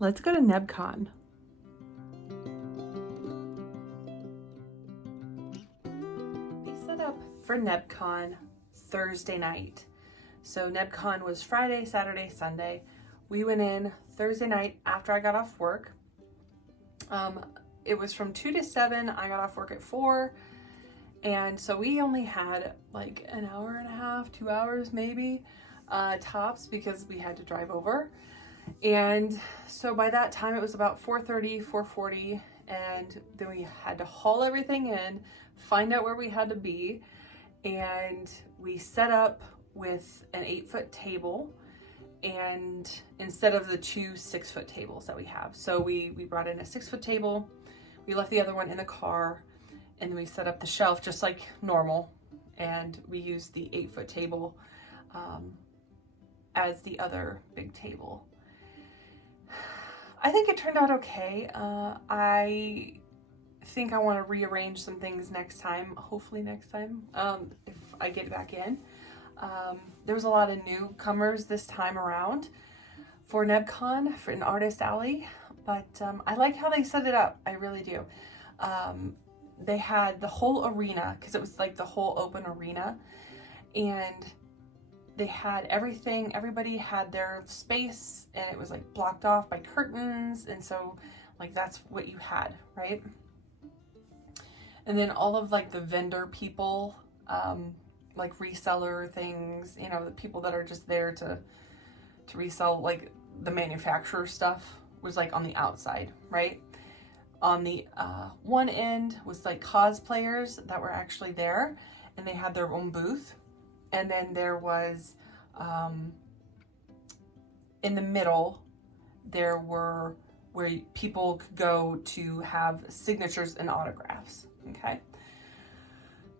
Let's go to Nebkon. We set up for Nebkon Thursday night. So Nebkon was Friday, Saturday, Sunday. We went in Thursday night after I got off work. It was from 2 to 7. I got off work at 4. And so we only had like an hour and a half, 2 hours maybe, tops, because we had to drive over. And so by that time it was about 4:30, 4:40, and then we had to haul everything in, find out where we had to be, and we set up with an 8-foot table, and instead of the 2 6-foot tables that we have. So we brought in a 6-foot table, we left the other one in the car, and then we set up the shelf just like normal, and we used the 8-foot table as the other big table. I think it turned out okay. I think I want to rearrange some things next time, hopefully next time, if I get back in. There was a lot of newcomers this time around for Nebkon, for an artist alley, but I like how they set it up. I really do. They had the whole arena, because it was like the whole open arena, and they had everything, everybody had their space, and it was like blocked off by curtains, and so like that's what you had, right? And then all of like the vendor people, like reseller things, you know, the people that are just there to resell like the manufacturer stuff, was like on the outside, right? On the one end was like cosplayers that were actually there, and they had their own booth. And then there was, in the middle, there were where people could go to have signatures and autographs, okay?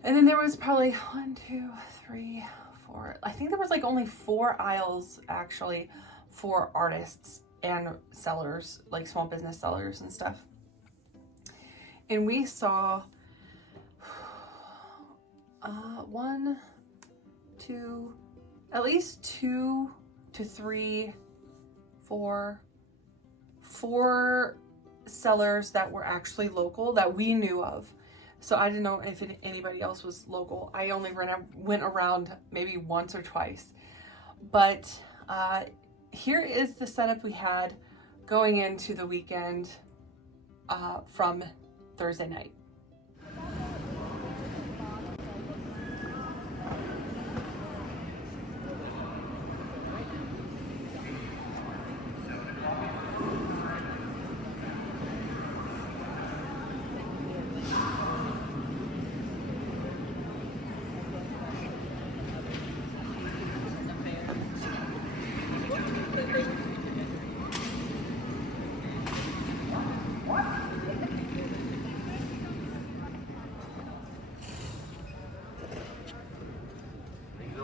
And then there was probably 1, 2, 3, 4, I think there was like only 4 aisles actually for artists and sellers, like small business sellers and stuff. And we saw 1, 2, at least 2 to 3, 4 sellers that were actually local that we knew of. So I didn't know if anybody else was local. I only went around maybe once or twice. But here is the setup we had going into the weekend from Thursday night.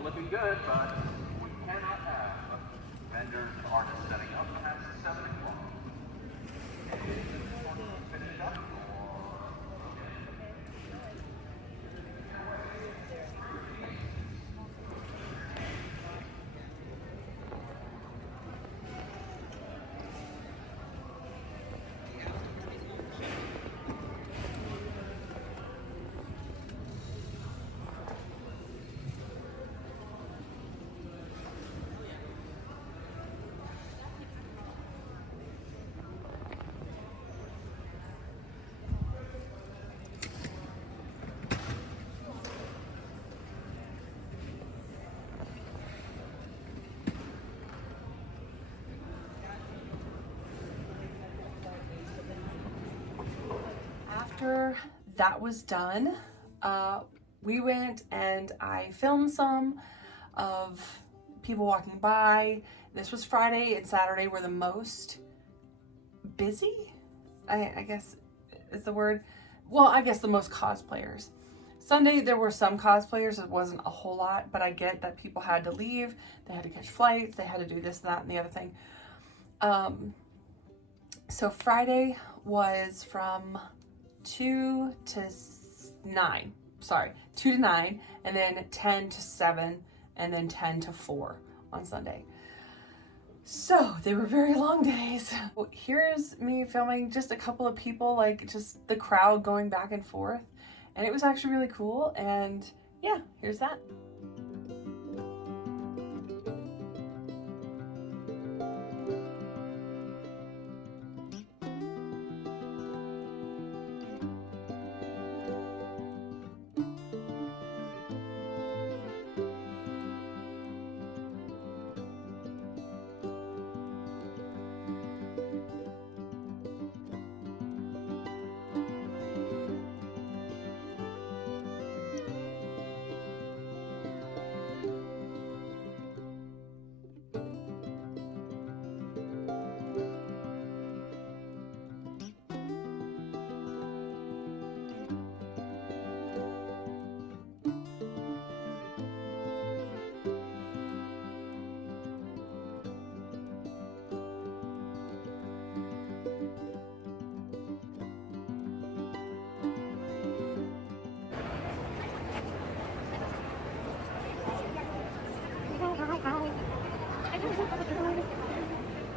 Looking good, but we cannot have vendors and artists setting up past 7 o'clock. Finish up. After that was done, we went and I filmed some of people walking by. This was Friday and Saturday were the most busy, I guess is the word. Well, I guess the most cosplayers. Sunday there were some cosplayers, it wasn't a whole lot, but I get that people had to leave, they had to catch flights, they had to do this, that, and the other thing. So Friday was from 2 to 9, 2 to 9, and then 10 to 7, and then 10 to 4 on Sunday. So they were very long days. Here's me filming just a couple of people, like just the crowd going back and forth. And it was actually really cool. And yeah, here's that.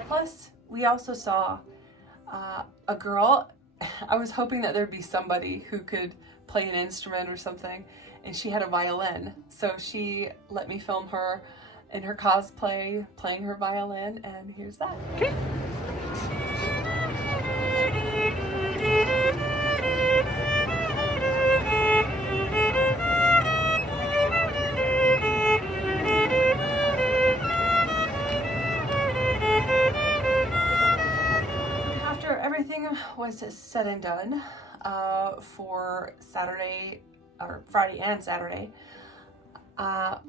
Plus, we also saw a girl. I was hoping that there'd be somebody who could play an instrument or something, and she had a violin. So she let me film her in her cosplay playing her violin, and here's that. Okay. Everything was said and done for Saturday, or Friday and Saturday.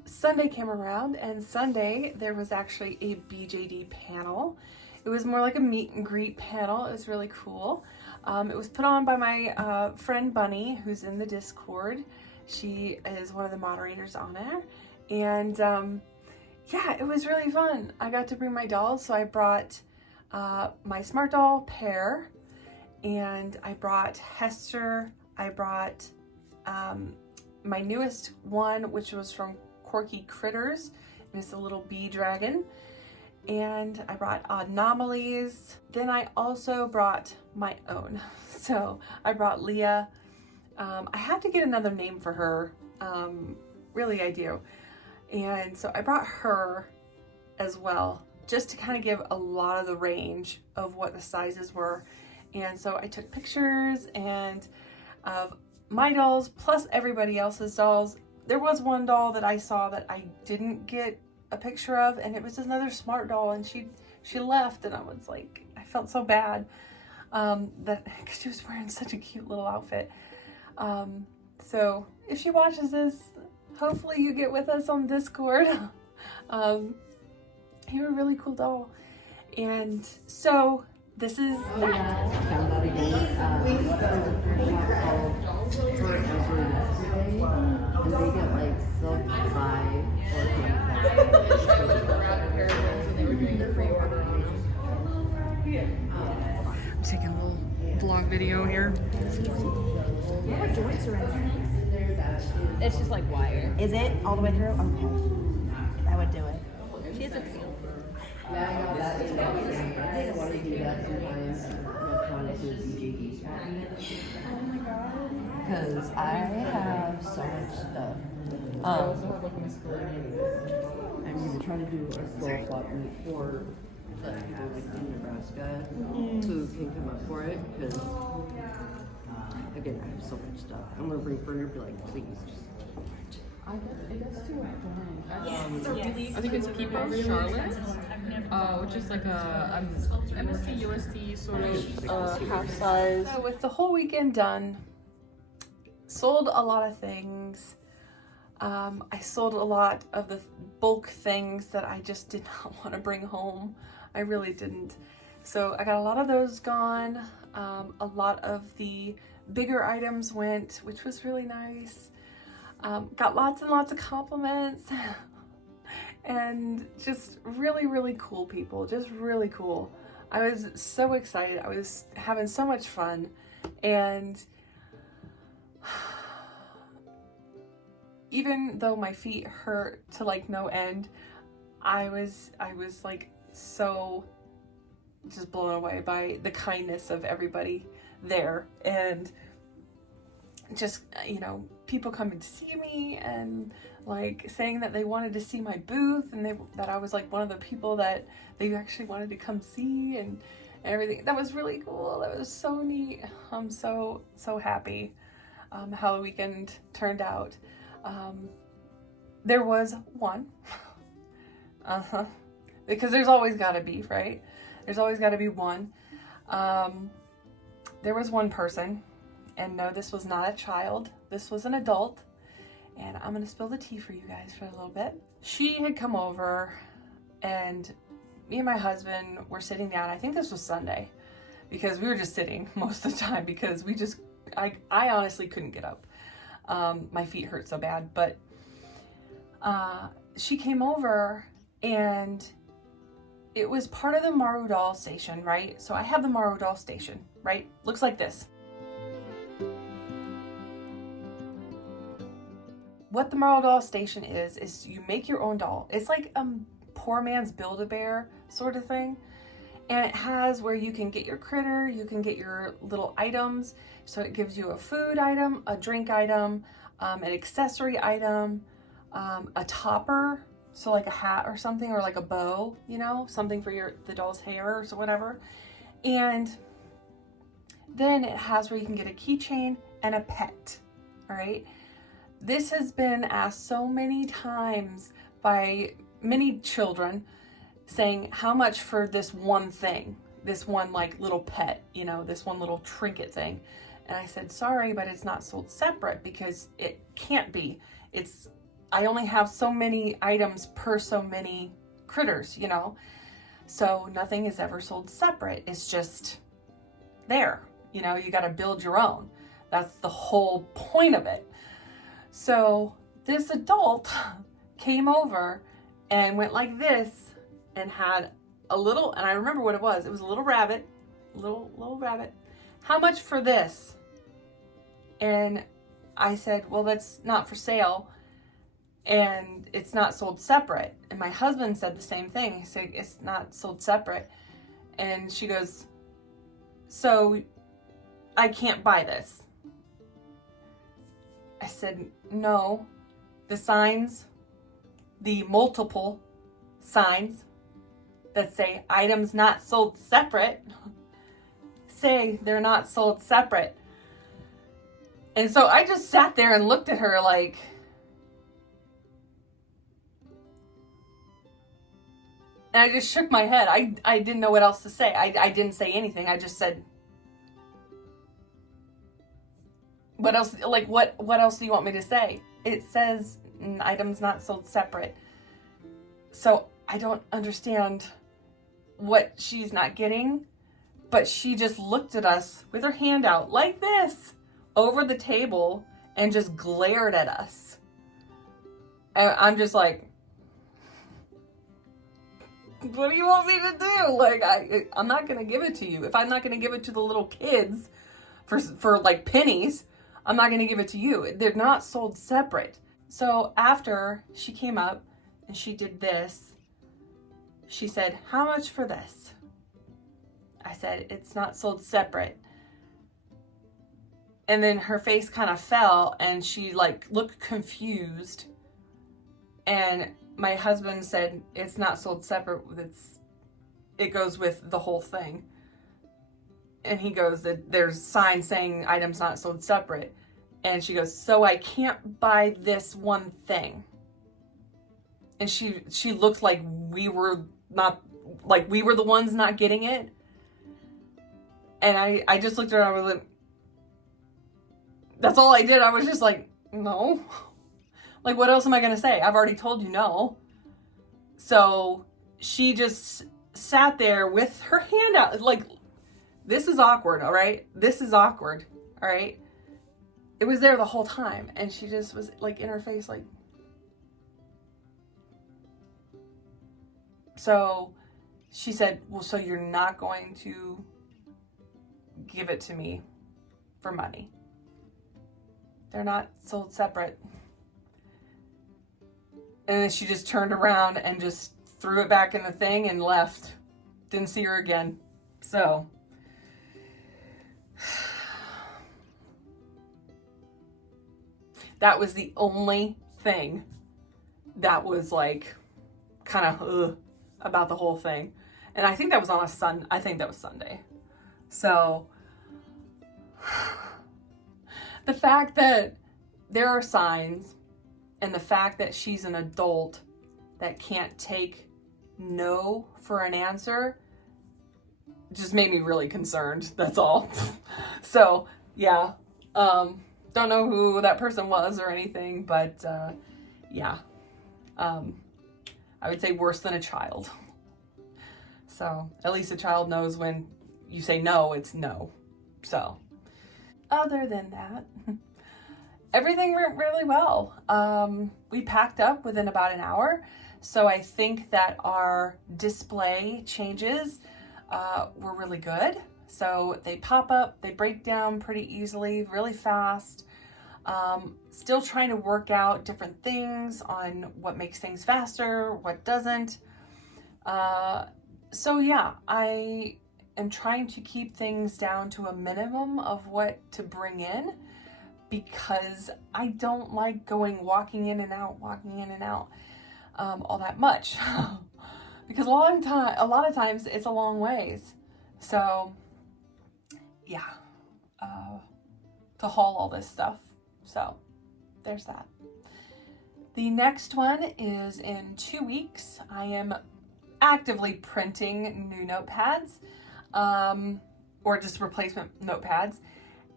Sunday came around, and Sunday there was actually a BJD panel. It was more like a meet and greet panel. It was really cool. It was put on by my friend Bunny, who's in the Discord. She is one of the moderators on there. And yeah, it was really fun. I got to bring my dolls, so I brought my Smart Doll Pear, and I brought Hester. I brought my newest one, which was from Quirky Critters, and it's a little bee dragon. And I brought Anomalies. Then I also brought my own. So I brought Leah. I had to get another name for her. Really, I do. And so I brought her as well, just to kind of give a lot of the range of what the sizes were. And so I took pictures and of my dolls plus everybody else's dolls. There was one doll that I saw that I didn't get a picture of, and it was another Smart Doll, and she left, and I was like, I felt so bad that because she was wearing such a cute little outfit. So if she watches this, hopefully you get with us on Discord. You're a really cool doll. And so this is that. Found out again. And they get like silk by I'm taking a little vlog video here. What joints are in there? It's just like wire. Is it all the way through? Okay. I would do it. She has a feel. I didn't want to do that sometimes. Nebkon to BJD. Oh my god. Because I have so much stuff. I'm either trying to do a skull swap meet or that I have like in Nebraska who can come up for it. Because again, I have so much stuff. I'm gonna bring Fern and be like, please just. It gets too boring. I think it's People Charlotte, which is like a MST USD sort of half size. So with the whole weekend done, sold a lot of things. I sold a lot of the bulk things that I just did not want to bring home. I really didn't. So I got a lot of those gone. A lot of the bigger items went, which was really nice. Got lots and lots of compliments and just really, really cool people, just really cool. I was so excited. I was having so much fun, and even though my feet hurt to like no end, I was like so just blown away by the kindness of everybody there, and just, you know, people coming to see me and like saying that they wanted to see my booth, and that I was like one of the people that they actually wanted to come see, and everything. That was really cool. That was so neat. I'm so happy how the weekend turned out. There was one. Because there's always gotta be, right? There's always gotta be one. There was one person, and no, this was not a child. This was an adult. And I'm gonna spill the tea for you guys for a little bit. She had come over, and me and my husband were sitting down. I think this was Sunday, because we were just sitting most of the time because I honestly couldn't get up. My feet hurt so bad, but she came over, and it was part of the Marudal station, right? So I have the Marudal station, right? Looks like this. What the Marudal station is you make your own doll. It's like poor man's Build-A-Bear sort of thing. And it has where you can get your critter, you can get your little items. So it gives you a food item, a drink item, an accessory item, a topper, so like a hat or something, or like a bow, you know, something for the doll's hair or so whatever. And then it has where you can get a keychain and a pet, all right? This has been asked so many times by many children, saying how much for this one thing, this one like little pet, you know, this one little trinket thing. And I said, sorry, but it's not sold separate because it can't be. I only have so many items per so many critters, you know? So nothing is ever sold separate. It's just there, you know, you got to build your own. That's the whole point of it. So this adult came over and went like this and had a little, and I remember what it was. It was a little rabbit, little rabbit. How much for this? And I said, well, that's not for sale, and it's not sold separate. And my husband said the same thing. He said, it's not sold separate. And she goes, so I can't buy this. I said, no, the signs, the multiple signs that say items not sold separate, say they're not sold separate. And so I just sat there and looked at her like, and I just shook my head. I didn't know what else to say. I didn't say anything. I just said, what else? Like, what else do you want me to say? It says items not sold separate. So I don't understand what she's not getting, but she just looked at us with her hand out like this over the table and just glared at us. And I'm just like, what do you want me to do? Like, I'm not going to give it to you. If I'm not going to give it to the little kids for like pennies, I'm not going to give it to you. They're not sold separate. So after she came up and she did this, she said, how much for this? I said, it's not sold separate. And then her face kind of fell and she like looked confused. And my husband said, it's not sold separate. It goes with the whole thing. And he goes, that there's signs saying items not sold separate. And she goes, so I can't buy this one thing. And she looked like we were the ones not getting it. And I just looked at her and I was like, that's all I did. I was just like, no. Like, what else am I going to say? I've already told you no. So she just sat there with her hand out. Like, this is awkward, all right? This is awkward, all right? It was there the whole time. And she just was like in her face, like. So she said, well, so you're not going to give it to me for money. They're not sold separate. And then she just turned around and just threw it back in the thing and left. Didn't see her again. So that was the only thing that was like kind of about the whole thing. And I think that was on I think that was Sunday. So the fact that there are signs and the fact that she's an adult that can't take no for an answer just made me really concerned. That's all. So yeah, don't know who that person was or anything, but yeah, I would say worse than a child. So at least a child knows when you say no, it's no. So other than that, everything went really well. We packed up within about an hour. So I think that our display changes were really good. So they pop up, they break down pretty easily, really fast. Still trying to work out different things on what makes things faster, what doesn't. So yeah, I am trying to keep things down to a minimum of what to bring in, because I don't like walking in and out all that much. Because a lot of times it's a long ways. So yeah, to haul all this stuff. So there's that. The next one is in 2 weeks. I am actively printing new notepads, or just replacement notepads,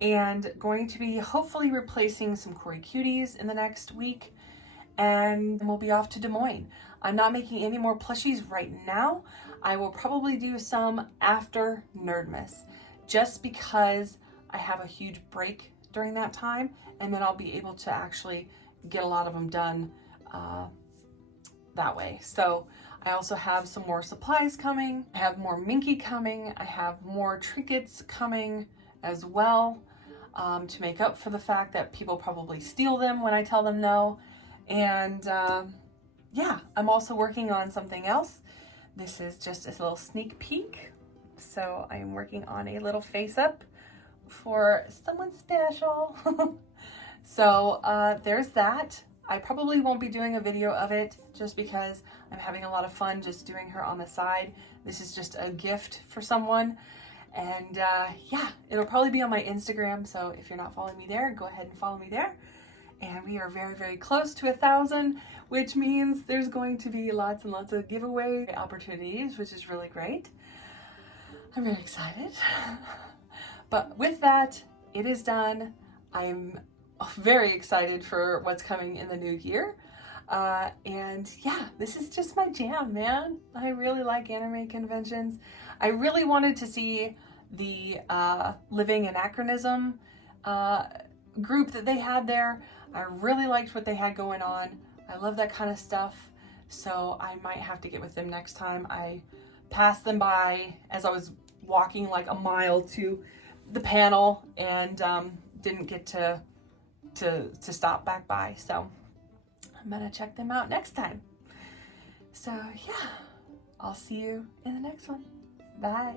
and going to be hopefully replacing some Corey Cuties in the next week, and we'll be off to Des Moines. I'm not making any more plushies right now. I will probably do some after Nerdmas, just because I have a huge break during that time, and then I'll be able to actually get a lot of them done that way. So I also have some more supplies coming. I have more Minky coming. I have more trinkets coming as well, to make up for the fact that people probably steal them when I tell them no. And yeah, I'm also working on something else. This is just a little sneak peek. So I'm working on a little face up for someone special. So there's that. I probably won't be doing a video of it just because I'm having a lot of fun just doing her on the side. This is just a gift for someone. And yeah, it'll probably be on my Instagram. So if you're not following me there, go ahead and follow me there. And we are very, very close to 1,000, which means there's going to be lots and lots of giveaway opportunities, which is really great. I'm very excited. But with that, it is done. I'm very excited for what's coming in the new year. And yeah, this is just my jam, man. I really like anime conventions. I really wanted to see the Living Anachronism group that they had there. I really liked what they had going on. I love that kind of stuff. So I might have to get with them next time. I passed them by as I was walking like a mile to the panel, and didn't get to stop back by. So I'm gonna check them out next time. So yeah, I'll see you in the next one. Bye.